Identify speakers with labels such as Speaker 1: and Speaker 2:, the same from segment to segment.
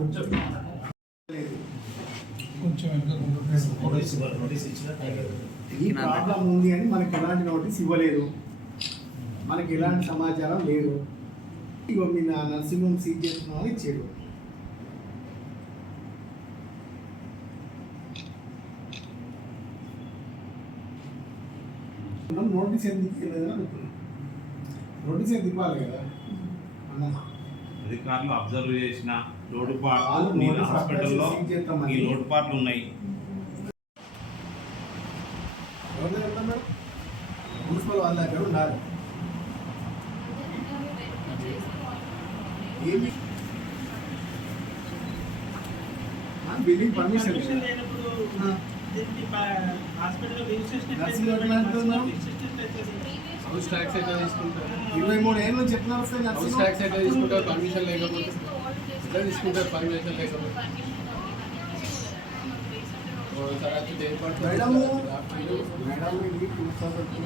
Speaker 1: కొంచెం
Speaker 2: ఈ ప్రాబ్లం ఉంది అని మనకి ఎలాంటి నోటీస్ ఇవ్వలేదు. మనకి ఎలాంటి సమాచారం లేదు. ఇగో మీ నా నర్సింగ్ సీజ్ చేస్తున్నామని ఇచ్చాడు. నోటీస్ ఎందుకు ఇవ్వలేదని అడుగుతున్నాం నోటీస్ ఎందుకు ఇవ్వాలి కదా? అన్న.
Speaker 3: అధికారులు అబ్జర్వ్ చేసిన లోటుపాట్లు
Speaker 2: నోటీస్
Speaker 3: హాస్పిటల్లో. ఈ లోటుపాట్లు ఉన్నాయి.
Speaker 2: మున్సిపల్ వాళ్ళ దగ్గర ఏమి? Building permission?
Speaker 4: హౌస్ ట్యాక్స్ ఎట్లా తీసుకుంటారు?
Speaker 2: ఇరవై మూడు ఏళ్ళ
Speaker 4: హౌస్ ట్యాక్స్ ఎట్లా తీసుకుంటారు? పర్మిషన్ లేకపోతే తీసుకుంటారు
Speaker 2: మేడం మేడం ఇది కూర్చోబెట్టి.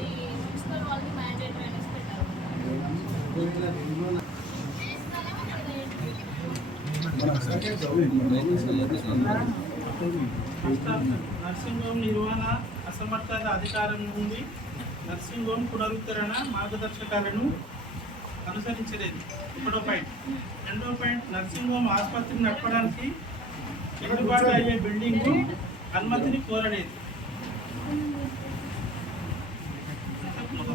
Speaker 5: నర్సింగ్ హోమ్ నిర్వహణ అసమర్థత అధికారం ఉంది. నర్సింగ్ హోమ్ పునరుద్ధరణ మార్గదర్శకాలను అనుసరించలేదు. ఒకటో పాయింట్. రెండో పాయింట్ నర్సింగ్ హోమ్ ఆసుపత్రి నడపడానికి చెల్లుబాటు అయ్యే బిల్డింగ్ అనుమతిని కోరలేదు.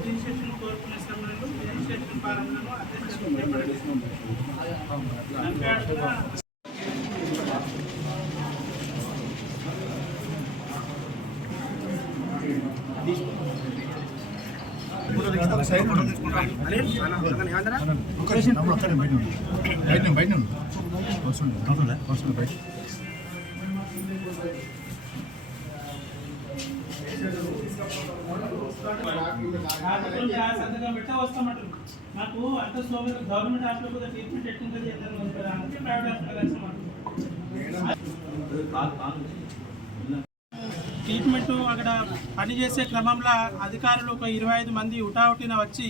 Speaker 5: రిజిస్ట్రేషన్ కోరుకునే సమయంలో రిజిస్ట్రేషన్ ఫారంలను అధ్యక్షులు చేపట్టలేదు
Speaker 1: బయట బయట
Speaker 5: నాకు అంత సోమరి గవర్నమెంట్ హాస్పిటల్ కూడా ట్రీట్మెంట్ ఎట్లుంటుంది ప్రైవేట్ హాస్పిటల్ ట్రీట్మెంట్ అక్కడ పనిచేసే క్రమంలో అధికారులు ఒక ఇరవై ఐదు మంది ఉటావుటిన వచ్చి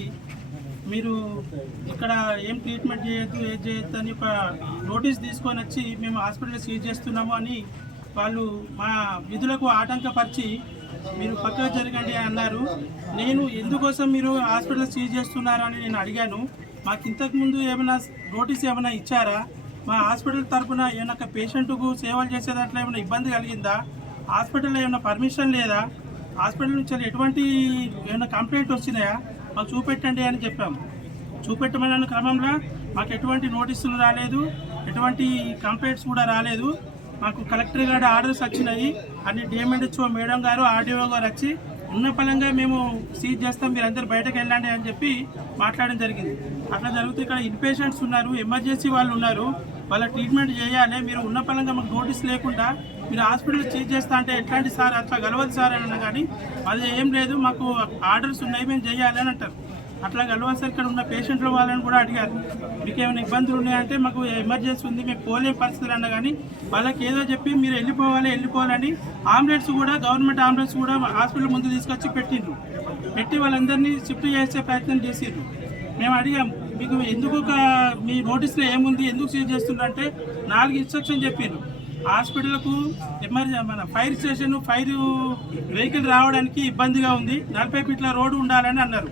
Speaker 5: మీరు ఇక్కడ ఏం ట్రీట్మెంట్ చేయొద్దు ఏం చేయొద్దు అని ఒక నోటీస్ తీసుకొని వచ్చి మేము హాస్పిటల్ సీజ్ చేస్తున్నాము అని వాళ్ళు మా విధులకు ఆటంకపరిచి మీరు పక్కన జరగండి అని అన్నారు. నేను ఎందుకోసం మీరు హాస్పిటల్ సీజ్ చేస్తున్నారు అని నేను అడిగాను. మాకు ఇంతకుముందు ఏమైనా నోటీస్ ఏమైనా ఇచ్చారా? మా హాస్పిటల్ తరఫున ఏమైనా పేషెంట్కు సేవలు చేసే దాంట్లో ఏమైనా ఇబ్బంది కలిగిందా? హాస్పిటల్లో ఏమైనా పర్మిషన్ లేదా? హాస్పిటల్ నుంచి ఎటువంటి ఏమైనా కంప్లైంట్ వచ్చినాయా? మాకు చూపెట్టండి అని చెప్పాము. చూపెట్టమన్న క్రమంలో మాకు ఎటువంటి నోటీసులు రాలేదు ఎటువంటి కంప్లైంట్స్ కూడా రాలేదు. మాకు కలెక్టర్ గారి ఆర్డర్స్ వచ్చినాయి. అన్ని డిఎంఎడ్హెచ్ఓ మేడం గారు ఆర్డీఓ గారు వచ్చి ఉన్న పలంగా మేము సీజ్ చేస్తాం మీరు అందరు బయటకు వెళ్ళండి అని చెప్పి మాట్లాడడం జరిగింది. అట్లా జరిగితే ఇక్కడ ఇన్పేషెంట్స్ ఉన్నారు ఎమర్జెన్సీ వాళ్ళు ఉన్నారు. వాళ్ళ ట్రీట్మెంట్ చేయాలి మీరు ఉన్న పరంగా మాకు నోటీస్ లేకుండా మీరు హాస్పిటల్ చీజ్ చేస్తా అంటే ఎట్లాంటి సార్ అట్లా గలవదు సార్ అని అన్నా కానీ అది ఏం లేదు మాకు ఆర్డర్స్ ఉన్నాయి మేము చేయాలి అని అంటారు. అట్లా గలవదు సార్ ఇక్కడ ఉన్న పేషెంట్లు వాళ్ళని కూడా అడిగారు. మీకు ఏమైనా ఇబ్బందులు ఉన్నాయంటే మాకు ఎమర్జెన్సీ ఉంది మేము పోలేని పరిస్థితులు అన్న కానీ వాళ్ళకి ఏదో చెప్పి మీరు వెళ్ళిపోవాలి వెళ్ళిపోవాలని ఆంబులెన్స్ కూడా గవర్నమెంట్ ఆంబులెన్స్ కూడా హాస్పిటల్ ముందు తీసుకొచ్చి పెట్టిండ్రు. పెట్టి వాళ్ళందరినీ షిఫ్ట్ చేసే ప్రయత్నం చేసిండ్రు. మేము అడిగాము మీకు ఎందుకు మీ నోటీస్లో ఏముంది? ఎందుకు సీజ్ చేస్తుండ్రంటే నాలుగు ఇన్స్ట్రక్షన్ చెప్పిండ్రు. హాస్పిటల్కు ఎమర్జెన్సీ మన ఫైర్ స్టేషన్ ఫైర్ వెహికల్ రావడానికి ఇబ్బందిగా ఉంది. నలభై ఫీట్ల రోడ్డు ఉండాలని అన్నారు.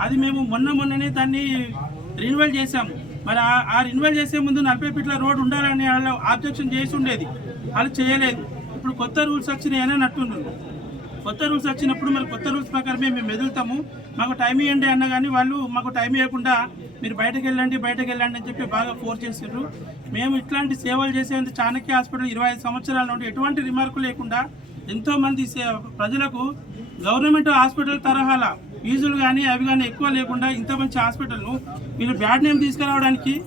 Speaker 5: అది మేము మొన్న మొన్ననే దాన్ని రిన్యువల్ చేశాము. మరి ఆ- ఆ రిన్యువల్ చేసే ముందు నలభై ఫీట్ల రోడ్డు ఉండాలని వాళ్ళు ఆబ్జెక్షన్ చేసి ఉండేది. వాళ్ళు చేయలేదు. ఇప్పుడు కొత్త రూల్స్ వచ్చినాయని అన్నట్టున్నారు కొత్త రూల్స్ వచ్చినప్పుడు మరి కొత్త రూల్స్ ప్రకారమే మేము మెదులుతాము మాకు టైం ఇవ్వండి అన్న కానీ వాళ్ళు మాకు టైం ఇవ్వకుండా మీరు బయటకు వెళ్ళండి బయటకు వెళ్ళండి అని చెప్పి బాగా ఫోర్స్ చేసిండ్రు. మేము ఇట్లాంటి సేవలు చేసేందుకు చాణక్య హాస్పిటల్ ఇరవై ఐదు సంవత్సరాల నుండి ఎటువంటి రిమార్కు లేకుండా ఎంతోమంది సే- ప్రజలకు గవర్నమెంట్ హాస్పిటల్ తరహాల ఫీజులు కానీ అవి కానీ ఎక్కువ లేకుండా ఇంత మంచి హాస్పిటల్ను వీళ్ళు బ్యాడ్ నేమ్ తీసుకురావడానికి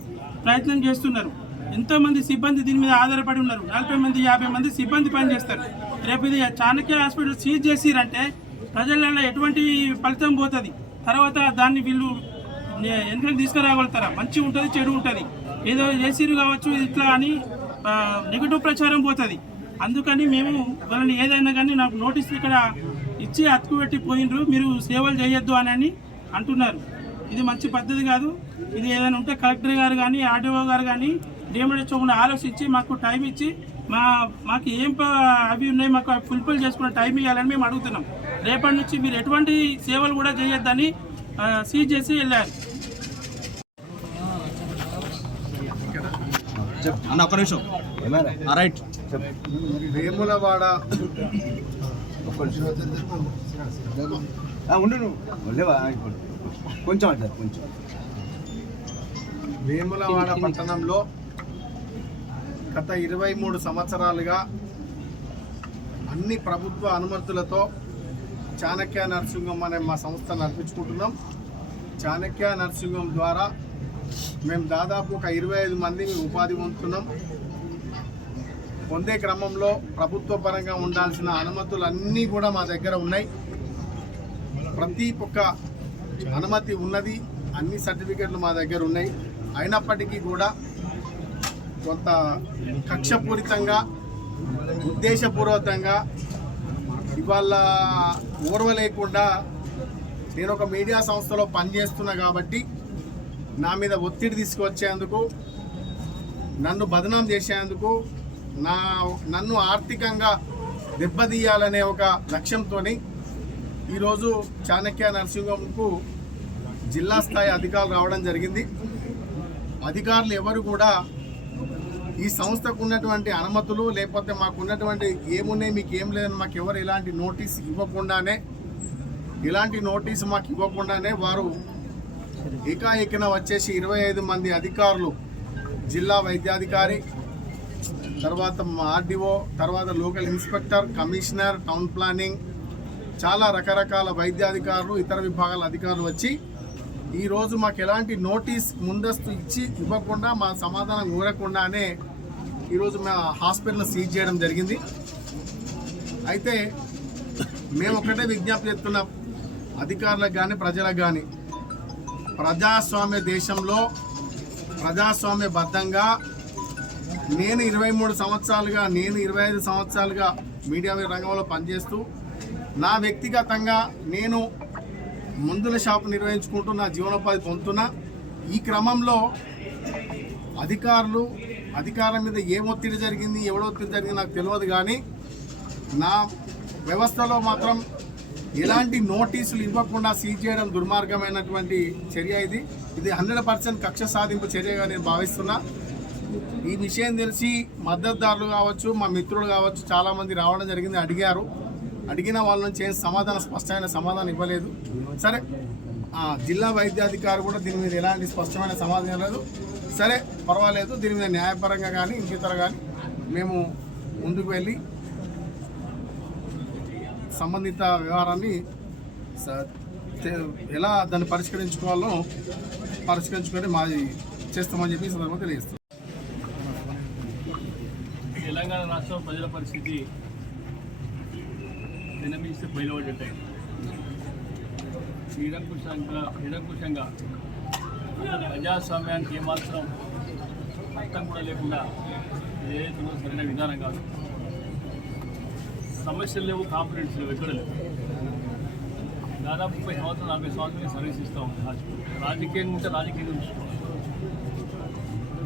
Speaker 5: ప్రయత్నం చేస్తున్నారు. ఎంతోమంది సిబ్బంది దీని మీద ఆధారపడి ఉన్నారు. నలభై మంది యాభై మంది సిబ్బంది పనిచేస్తారు. రేపు ఇది చాణక్య హాస్పిటల్ సీజ్ చేసిరంటే ప్రజలలో ఎటువంటి ఫలితం పోతుంది? తర్వాత దాన్ని వీళ్ళు ఎందుకంటే తీసుకురాగలుగుతారా? మంచి ఉంటుంది చెడు ఉంటుంది. ఏదో చేసిరు కావచ్చు ఇట్లా అని నెగిటివ్ ప్రచారం పోతుంది. అందుకని మేము వాళ్ళని ఏదైనా కానీ నాకు నోటీస్ ఇక్కడ ఇచ్చి అతుకు పెట్టి పోయినరు మీరు సేవలు చేయొద్దు అని అని అంటున్నారు. ఇది మంచి పద్ధతి కాదు. ఇది ఏదైనా ఉంటే కలెక్టర్ గారు కానీ ఆర్డీఓ గారు కానీ డిఎంహెచ్ఓ కూడా ఆలోచించి మాకు టైం ఇచ్చి మా మాకు ఏం అవి ఉన్నాయి మాకు ఫుల్ఫిల్ చేసుకునే టైం ఇవ్వాలని మేము అడుగుతున్నాం. రేపటి నుంచి మీరు ఎటువంటి సేవలు కూడా చేయొద్దని సీజ్ చేసి వెళ్ళారు.
Speaker 6: అన్న ఒక్క నిమిషం. రైట్.
Speaker 2: వేములవాడ.
Speaker 6: ఉండు నువ్వు. లేవా? కొంచెం అంటే కొంచెం.
Speaker 2: వేములవాడ పట్టణంలో గత ఇరవై మూడు సంవత్సరాలుగా అన్ని ప్రభుత్వ అనుమతులతో చాణక్య నర్సింగం అనే మా సంస్థ నడిపించుకుంటున్నాం. చాణక్య నర్సింగం ద్వారా మేము దాదాపు ఒక ఇరవై ఐదు మందిని ఉపాధి పొందుతున్నాం. పొందే క్రమంలో ప్రభుత్వ పరంగా ఉండాల్సిన అనుమతులు అన్నీ కూడా మా దగ్గర ఉన్నాయి. ప్రతి ఒక్క అనుమతి ఉన్నది అన్ని సర్టిఫికెట్లు మా దగ్గర ఉన్నాయి. అయినప్పటికీ కూడా కొంత కక్షపూరితంగా ఉద్దేశపూర్వకంగా ఇవాళ ఓర్వలేకుండా నేను ఒక మీడియా సంస్థలో పనిచేస్తున్నా కాబట్టి నా మీద ఒత్తిడి తీసుకువచ్చేందుకు నన్ను బదనాం చేసేందుకు నా నన్ను ఆర్థికంగా దెబ్బతీయాలనే ఒక లక్ష్యంతో ఈరోజు చాణక్య నరసింహంకు జిల్లా స్థాయి అధికారులు రావడం జరిగింది. అధికారులు ఎవరు కూడా ఈ సంస్థకు ఉన్నటువంటి అనుమతులు లేకపోతే మాకు ఉన్నటువంటి ఏమున్నాయి మీకు ఏం లేదని మాకు ఎవరు ఎలాంటి నోటీస్ ఇవ్వకుండానే ఇలాంటి నోటీసు మాకు ఇవ్వకుండానే వారు ఏకాఏకిన వచ్చేసి ఇరవై ఐదు మంది అధికారులు జిల్లా వైద్యాధికారి తర్వాత ఆర్డీఓ తర్వాత local inspector commissioner town planning చాలా రకరకాల వైద్యాధికారులు ఇతర విభాగాల అధికారులు వచ్చి ఈరోజు మాకు ఎలాంటి నోటీస్ ముందస్తు ఇచ్చి ఇవ్వకుండా మా సమాధానం కోరకుండానే ఈరోజు మా హాస్పిటల్ సీజ్ చేయడం జరిగింది. అయితే మేము ఒకటే విజ్ఞప్తి చేస్తున్నాం. అధికారులకు కానీ ప్రజలకు కానీ ప్రజాస్వామ్య దేశంలో ప్రజాస్వామ్యబద్ధంగా నేను ఇరవై మూడు సంవత్సరాలుగా నేను ఇరవై ఐదు సంవత్సరాలుగా మీడియా రంగంలో పనిచేస్తూ నా వ్యక్తిగతంగా నేను మందుల షాపు నిర్వహించుకుంటూ నా జీవనోపాధి పొందుతున్నా. ఈ క్రమంలో అధికారులు అధికారం మీద ఏం ఒత్తిడి జరిగింది ఎవడో ఒత్తిడి జరిగింది నాకు తెలియదు కానీ నా వ్యవస్థలో మాత్రం ఎలాంటి నోటీసులు ఇవ్వకుండా సీజ్ చేయడం దుర్మార్గమైనటువంటి చర్య ఇది. ఇది హండ్రెడ్ పర్సెంట్ కక్ష సాధింపు చర్యగా నేను భావిస్తున్నా. ఈ విషయం తెలిసి మద్దతుదారులు కావచ్చు మా మిత్రులు కావచ్చు చాలామంది రావడం జరిగింది అడిగారు. అడిగిన వాళ్ళ నుంచి ఏం సమాధానం స్పష్టమైన సమాధానం ఇవ్వలేదు. సరే జిల్లా వైద్యాధికారి కూడా దీని మీద ఎలాంటి స్పష్టమైన సమాధానం లేదు సరే పర్వాలేదు దీని మీద న్యాయపరంగా కానీ ఇంకితర కానీ మేము ముందుకు వెళ్ళి సంబంధిత వ్యవహారాన్ని స- ఎలా దాన్ని పరిష్కరించుకోవాలో పరిష్కరించుకొని మాది చేస్తామని చెప్పి సందర్భంగా తెలియజేస్తాం
Speaker 7: తెలంగాణ రాష్ట్రం ప్రజల పరిస్థితి వినమిస్తే బయలుపడ్డాయి నిరంకుశంగా నిరంకుశంగా ప్రజాస్వామ్యానికి ఏమాత్రం అర్థం కూడా లేకుండా ఏదైతే సరైన విధానం కాదు. సమస్యలు లేవు కాంపిడెన్స్ లేవు ఎక్కడ లేవు. దాదాపు ముప్పై సంవత్సరాలు నలభై సంవత్సరాలు సర్వీస్ ఇస్తూ ఉంది రాజకీయం రాజకీయం ఉంటే రాజకీయంగా చూసుకోవాలి.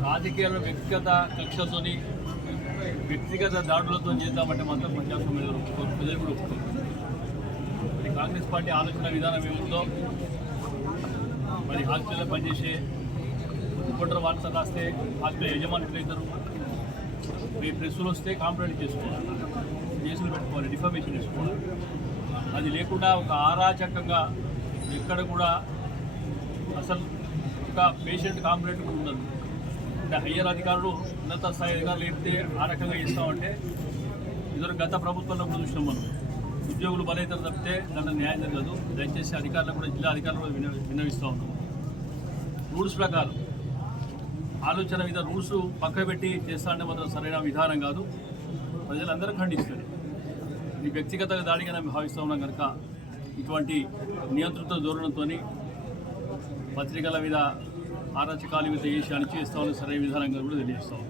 Speaker 7: రాజకీయాల్లో వ్యక్తిగత కక్షతోని వ్యక్తిగత దాడులతో చేద్దామంటే మాత్రం ప్రజాస్వామ్యం ఒప్పుకోరు ప్రజలు కూడా ఒప్పుకోరు. కాంగ్రెస్ పార్టీ ఆలోచన విధానం ఏముందో మరి హాస్పిటల్లో పనిచేసే రిపోర్టర్ వార్త రాస్తే హాస్పిటల్ యజమానులు అవుతారు మీ ప్రెస్సులు వస్తే కాంప్లైంట్ చేసుకోవాలి. కేసులు పెట్టుకోవాలి డిఫర్మేషన్ చేసుకోవాలి అది లేకుండా ఒక అరాచకంగా ఎక్కడ కూడా అసలు ఒక పేషెంట్ కాంప్లైంట్ కూడా ఉండదు. అంటే హయ్యర్ అధికారులు ఉన్నత స్థాయి అధికారులు చెప్తే ఆ రకంగా చేస్తామంటే ఇద్దరు గత ప్రభుత్వంలో కూడా చూసినాం మనం. ఉద్యోగులు బలైతే తప్పితే దాంట్లో న్యాయం జరగదు. దయచేసి అధికారులు కూడా జిల్లా అధికారులు కూడా విన విన్నవిస్తూ ఉన్నాం. రూల్స్ ప్రకారం ఆలోచన మీద రూల్స్ పక్క పెట్టి చేస్తా అంటే మాత్రం సరైన విధానం కాదు. ప్రజలందరూ ఖండిస్తారు. ఇది వ్యక్తిగత దాడిగా మేము భావిస్తూ ఉన్నాం కనుక ఇటువంటి నియంత్రిత ధోరణితో పత్రికల మీద ఆరాచకాల మీద చేసి అణిచేస్తామని సరైన విధానంగా కూడా తెలియజేస్తాం